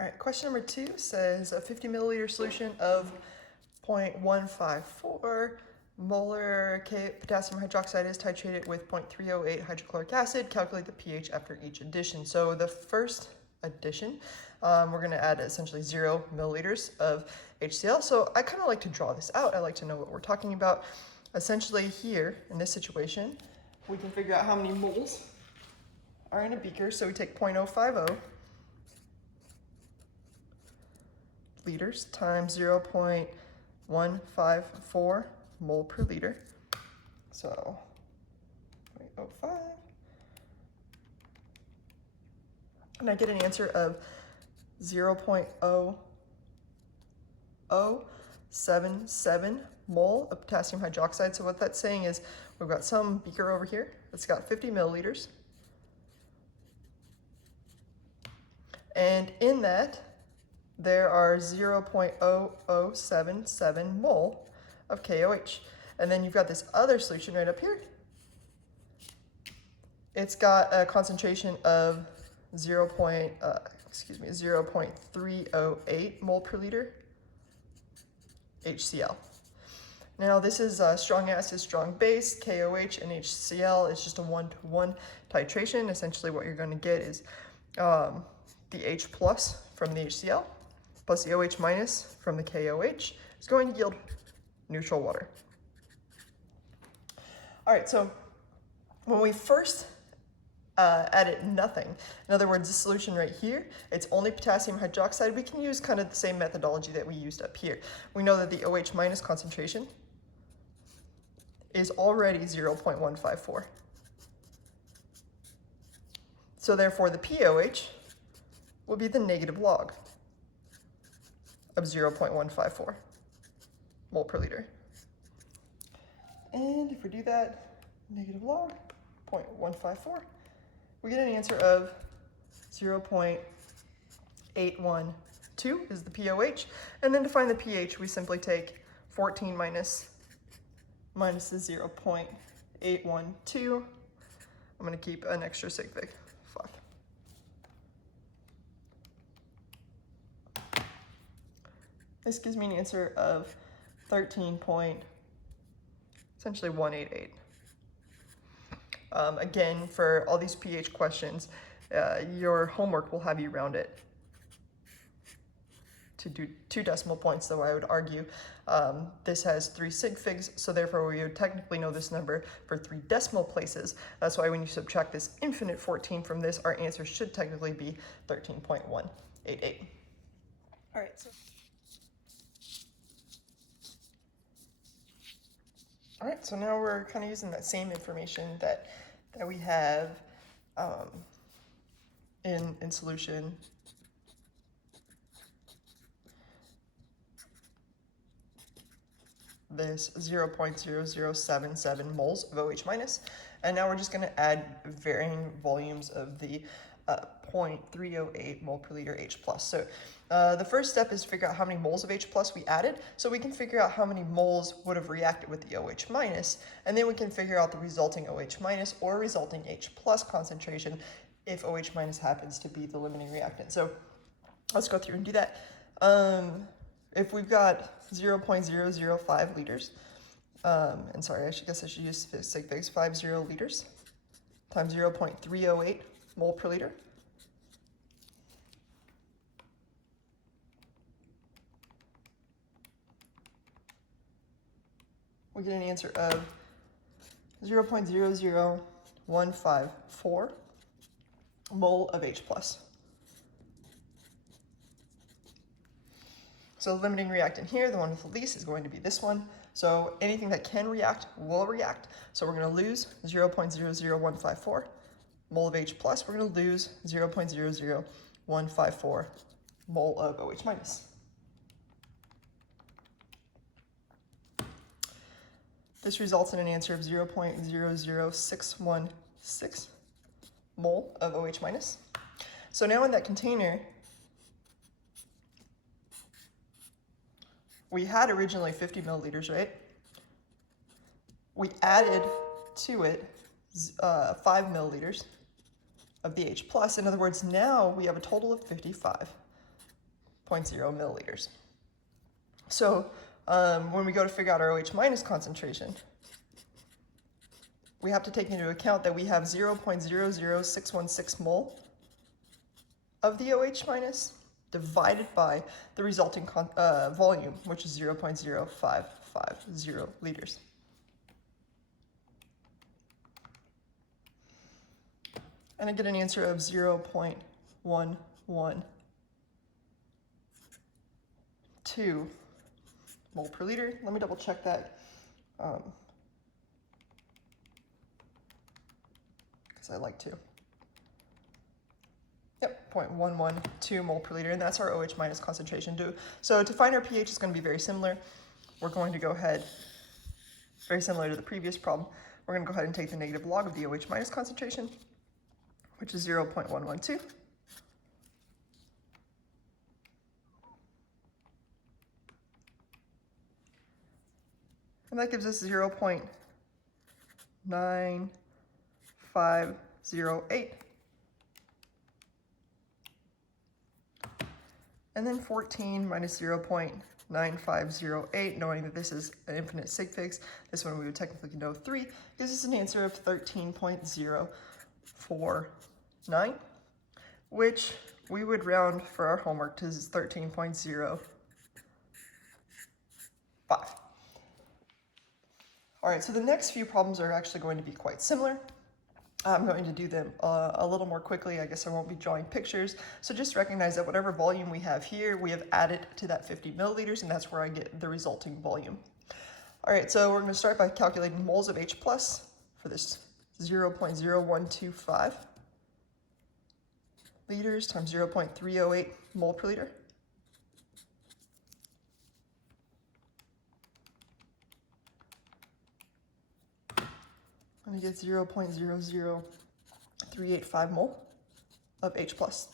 All right, question number 2 says a 50 milliliter solution of 0.154 molar potassium hydroxide is titrated with 0.308 hydrochloric acid. Calculate the pH after each addition. So the first addition, we're going to add essentially 0 milliliters of HCl. So I kind of like to draw this out. I like to know what we're talking about. Essentially here, in this situation, we can figure out how many moles are in a beaker. So we take 0.050 liters times 0.154 mole per liter. So 0.05. And I get an answer of 0.0077 mole of potassium hydroxide. So what that's saying is we've got some beaker over here that's got 50 milliliters. And in that, there are 0.0077 mole of KOH. And then you've got this other solution right up here. It's got a concentration of 0.308 mole per liter HCl. Now this is strong acid, strong base, KOH and HCl is just a 1-to-1 titration. Essentially what you're going to get is the H plus from the HCl plus the OH minus from the KOH is going to yield neutral water. All right, so when we first added nothing, in other words, the solution right here, it's only potassium hydroxide, we can use kind of the same methodology that we used up here. We know that the OH minus concentration is already 0.154. So therefore the POH will be the negative log of 0.154 mole per liter. And if we do that, negative log 0.154, we get an answer of 0.812 is the POH. And then to find the pH, we simply take 14 minus the 0.812. I'm going to keep an extra sig fig. Fuck. This gives me an answer of 13.188. Again, for all these pH questions, your homework will have you round it to do 2 decimal points, though I would argue this has 3 sig figs, so therefore we would technically know this number for 3 decimal places. That's why when you subtract this infinite 14 from this, our answer should technically be 13.188. All right, so now we're kind of using that same information that we have in solution. This 0.0077 moles of OH minus, and now we're just going to add varying volumes of the 0.308 mole per liter H plus. So the first step is to figure out how many moles of H plus we added, so we can figure out how many moles would have reacted with the OH minus, and then we can figure out the resulting OH minus or resulting H plus concentration if OH minus happens to be the limiting reactant. So let's go through and do that. If we've got 0.005 liters, and sorry, I guess I should use sig figs, 50 liters times 0.308 mole per liter. We get an answer of 0.00154 mole of H plus. So the limiting reactant here, the one with the least, is going to be this one. So anything that can react will react. So we're going to lose 0.00154 mole of H plus. We're going to lose 0.00154 mole of OH minus. This results in an answer of 0.00616 mole of OH minus. So now in that container, we had originally 50 milliliters, right? We added to it 5 milliliters of the H plus. In other words, now we have a total of 55 milliliters. So when we go to figure out our OH minus concentration, we have to take into account that we have 0.00616 mole of the OH minus divided by the resulting volume, which is 0.0550 liters. And I get an answer of 0.112 mole per liter. Let me double check that. Because I like to. Yep, 0.112 mole per liter, and that's our OH minus concentration. So to find our pH is going to be very similar. We're going to go ahead, very similar to the previous problem, we're going to go ahead and take the negative log of the OH minus concentration, which is 0.112. And that gives us 0.9508. And then 14 minus 0.9508, knowing that this is an infinite sig figs, this one we would technically know 3, gives us an answer of 13.049, which we would round for our homework to 13.05. All right, so the next few problems are actually going to be quite similar. I'm going to do them a little more quickly. I guess I won't be drawing pictures. So just recognize that whatever volume we have here, we have added to that 50 milliliters, and that's where I get the resulting volume. All right, so we're going to start by calculating moles of H plus for this 0.0125 liters times 0.308 mole per liter. And I get 0.00385 mole of H plus.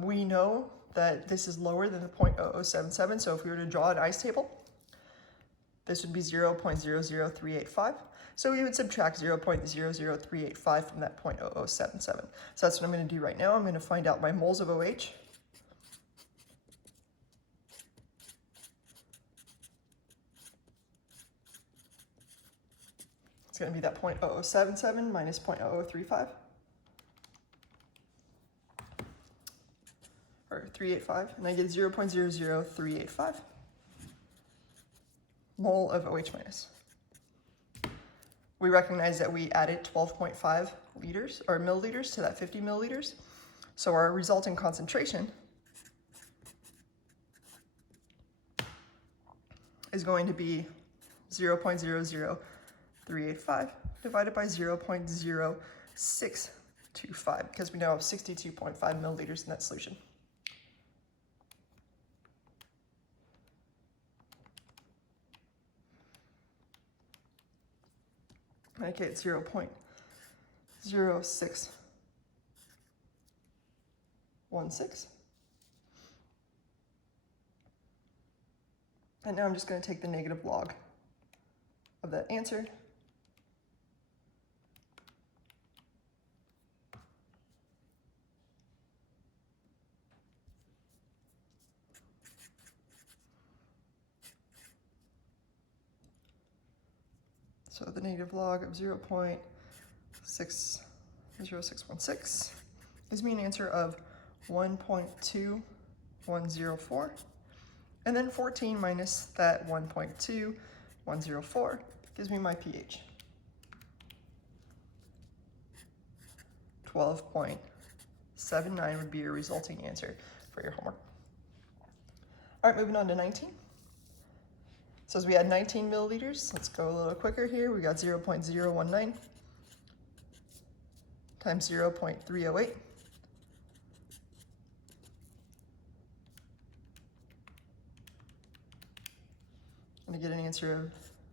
We know that this is lower than the 0.0077, so if we were to draw an ice table, this would be 0.00385. So we would subtract 0.00385 from that 0.0077. So that's what I'm going to do right now. I'm going to find out my moles of OH. It's going to be that 0.0077 minus 0.0035, or 385, and I get 0.00385 mole of OH minus. We recognize that we added 12.5 liters or milliliters to that 50 milliliters, so our resulting concentration is going to be 0.00385 divided by 0.0625, because we now have 62.5 milliliters in that solution. I get 0.0616. And now I'm just going to take the negative log of that answer. So the negative log of 0.60616 gives me an answer of 1.2104. And then 14 minus that 1.2104 gives me my pH. 12.79 would be your resulting answer for your homework. All right, moving on to 19. So as we had 19 milliliters, let's go a little quicker here. We got 0.019 times 0.308. I'm going to get an answer of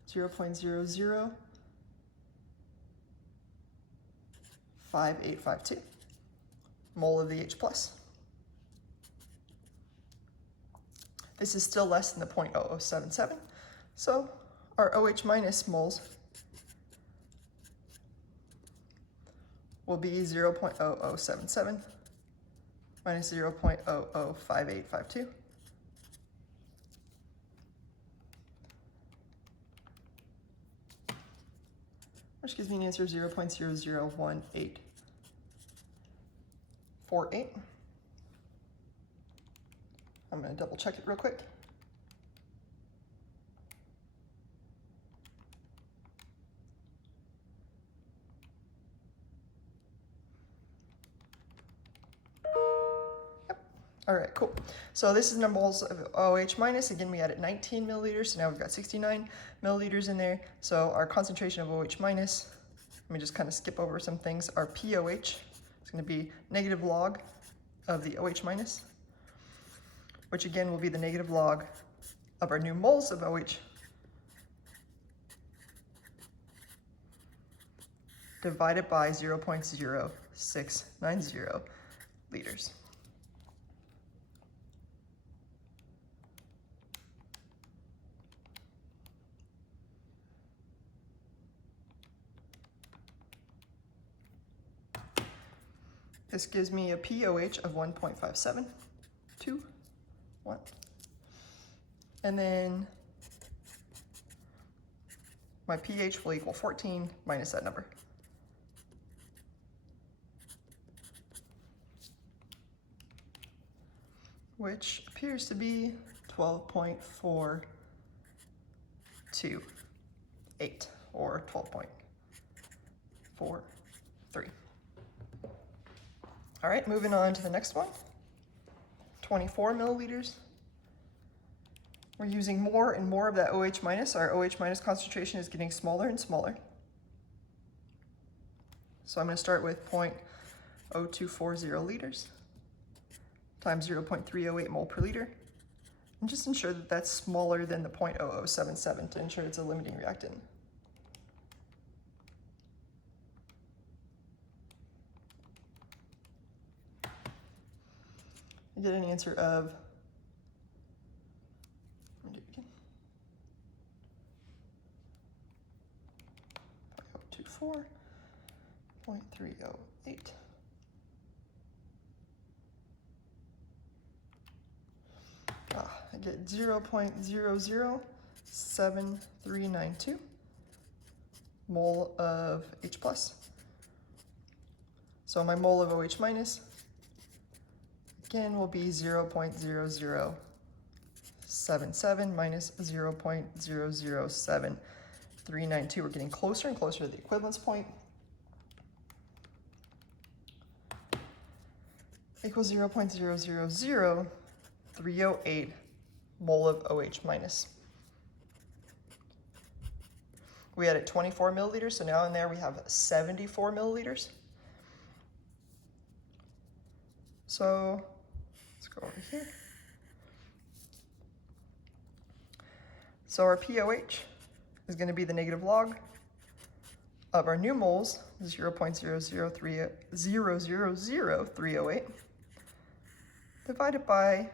0.005852 mole of the H plus. This is still less than the 0.0077. So our OH minus moles will be 0.0077 minus 0.005852. Which gives me an answer of 0.001848. I'm going to double check it real quick. All right, cool. So this is the moles of OH minus. Again, we added 19 milliliters, so now we've got 69 milliliters in there. So our concentration of OH minus, let me just kind of skip over some things. Our POH is going to be negative log of the OH minus, which again will be the negative log of our new moles of OH divided by 0.0690 liters. This gives me a POH of 1.5721. And then my pH will equal 14 minus that number. Which appears to be 12.428 or 12.43. All right, moving on to the next one, 24 milliliters. We're using more and more of that OH minus. Our OH minus concentration is getting smaller and smaller. So I'm going to start with 0.0240 liters times 0.308 mole per liter. And just ensure that that's smaller than the 0.0077 to ensure it's a limiting reactant. I get an answer of 0.24.308. I get 0.007392 mole of H plus. So my mole of OH minus again will be 0.0077 minus 0.007392. We're getting closer and closer to the equivalence point. Equals 0.000308 mole of OH minus. We added 24 milliliters, so now in there we have 74 milliliters. So let's go over here. So our POH is going to be the negative log of our new moles, 0.000308, divided by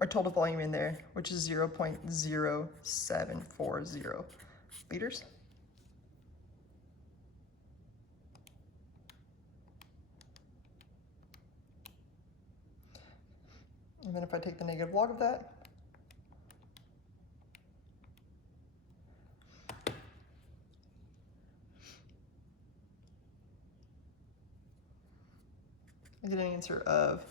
our total volume in there, which is 0.0740 liters. And then if I take the negative log of that, I get an answer of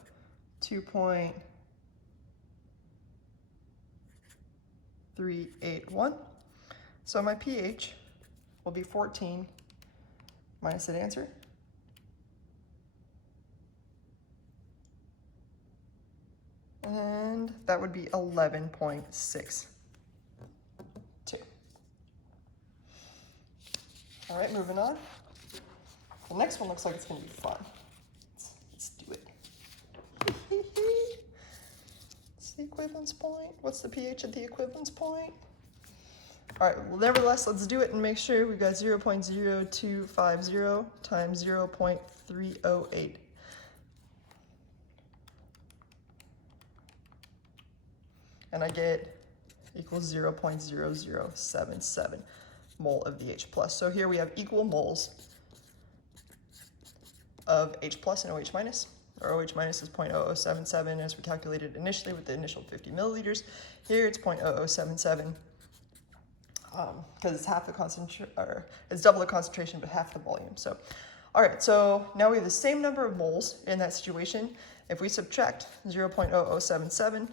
2.381. So my pH will be 14 minus that answer. And that would be 11.62. All right, moving on. The next one looks like it's going to be fun. Let's do it. It's the equivalence point. What's the pH at the equivalence point? All right, well, nevertheless, let's do it and make sure we've got 0.0250 times 0.308. And I get equals 0.0077 mole of the H plus. So here we have equal moles of H plus and OH minus. Our OH minus is 0.0077 as we calculated initially with the initial 50 milliliters. Here it's 0.0077 because it's half the concentration, or it's double the concentration but half the volume. So, all right, so now we have the same number of moles in that situation. If we subtract 0.0077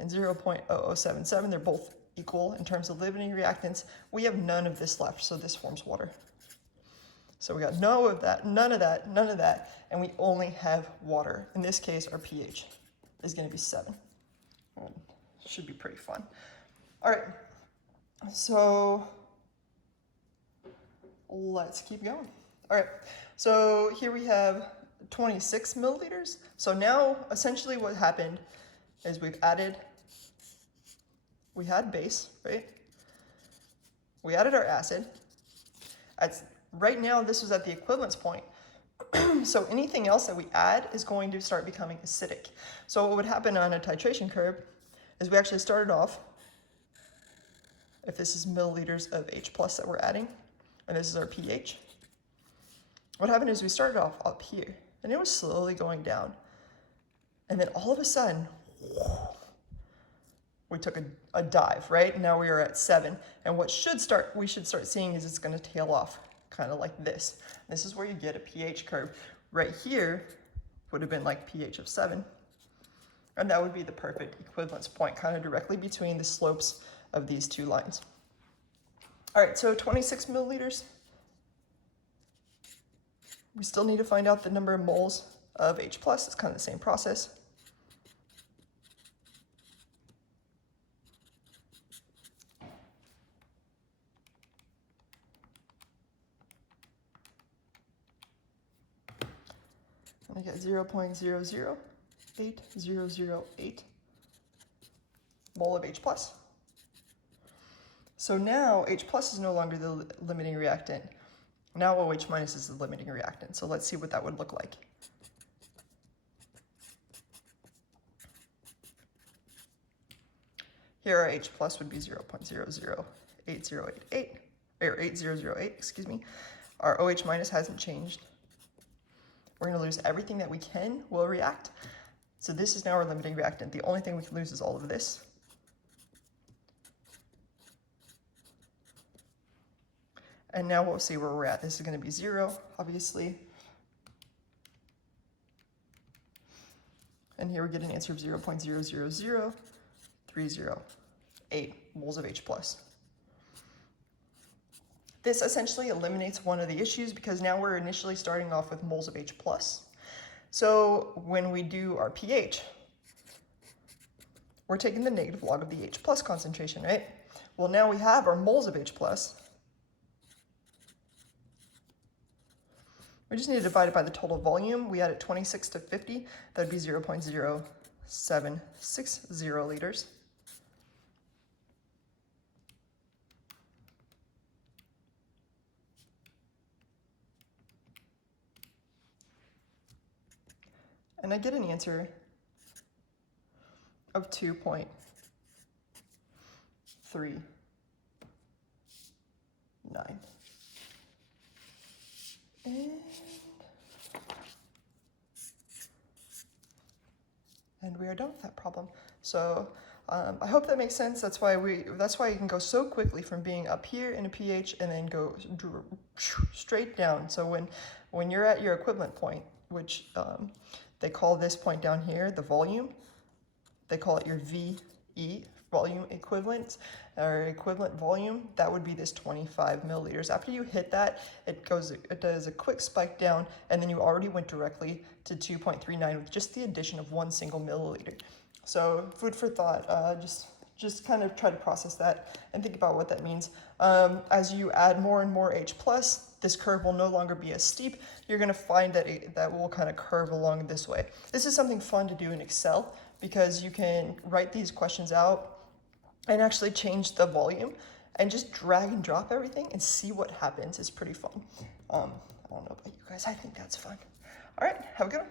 and 0.0077, they're both equal in terms of limiting reactants. We have none of this left, so this forms water. So we got none of that, none of that, none of that, and we only have water. In this case, our pH is going to be 7. Should be pretty fun. All right, so let's keep going. All right, so here we have 26 milliliters. So now essentially what happened is we had base, right? We added our acid. Right now, this was at the equivalence point. So anything else that we add is going to start becoming acidic. So what would happen on a titration curve is we actually started off, if this is milliliters of H plus that we're adding, and this is our pH, what happened is we started off up here, and it was slowly going down. And then all of a sudden, we took a dive, right? Now we are at 7. And what we should start seeing is it's going to tail off, kind of like this. This is where you get a pH curve. Right here would have been like pH of 7. And that would be the perfect equivalence point, kind of directly between the slopes of these two lines. All right, so 26 milliliters. We still need to find out the number of moles of H plus. It's kind of the same process. And I get 0.008008 mole of H plus. So now H plus is no longer the limiting reactant. Now OH minus is the limiting reactant. So let's see what that would look like. Here our H plus would be 0.008088, or 8008, excuse me. Our OH minus hasn't changed. We're going to lose everything that we will react. So this is now our limiting reactant. The only thing we can lose is all of this. And now we'll see where we're at. This is going to be 0, obviously. And here we get an answer of 0.000308 moles of H plus. This essentially eliminates one of the issues because now we're initially starting off with moles of H plus. So when we do our pH, we're taking the negative log of the H plus concentration, right? Well, now we have our moles of H plus. We just need to divide it by the total volume. We added 26 to 50. That would be 0.0760 liters. And I get an answer of 2.39. And we are done with that problem. So I hope that makes sense. That's why you can go so quickly from being up here in a pH and then go straight down. So when you're at your equivalent point, which they call this point down here the volume, they call it your VE, volume equivalent, or equivalent volume, that would be this 25 milliliters. After you hit that, it does a quick spike down, and then you already went directly to 2.39 with just the addition of 1 single milliliter. So food for thought, just kind of try to process that and think about what that means. As you add more and more H plus, this curve will no longer be as steep. You're gonna find that that will kind of curve along this way. This is something fun to do in Excel because you can write these questions out and actually change the volume and just drag and drop everything and see what happens. Is pretty fun. I don't know about you guys, I think that's fun. All right, have a good one.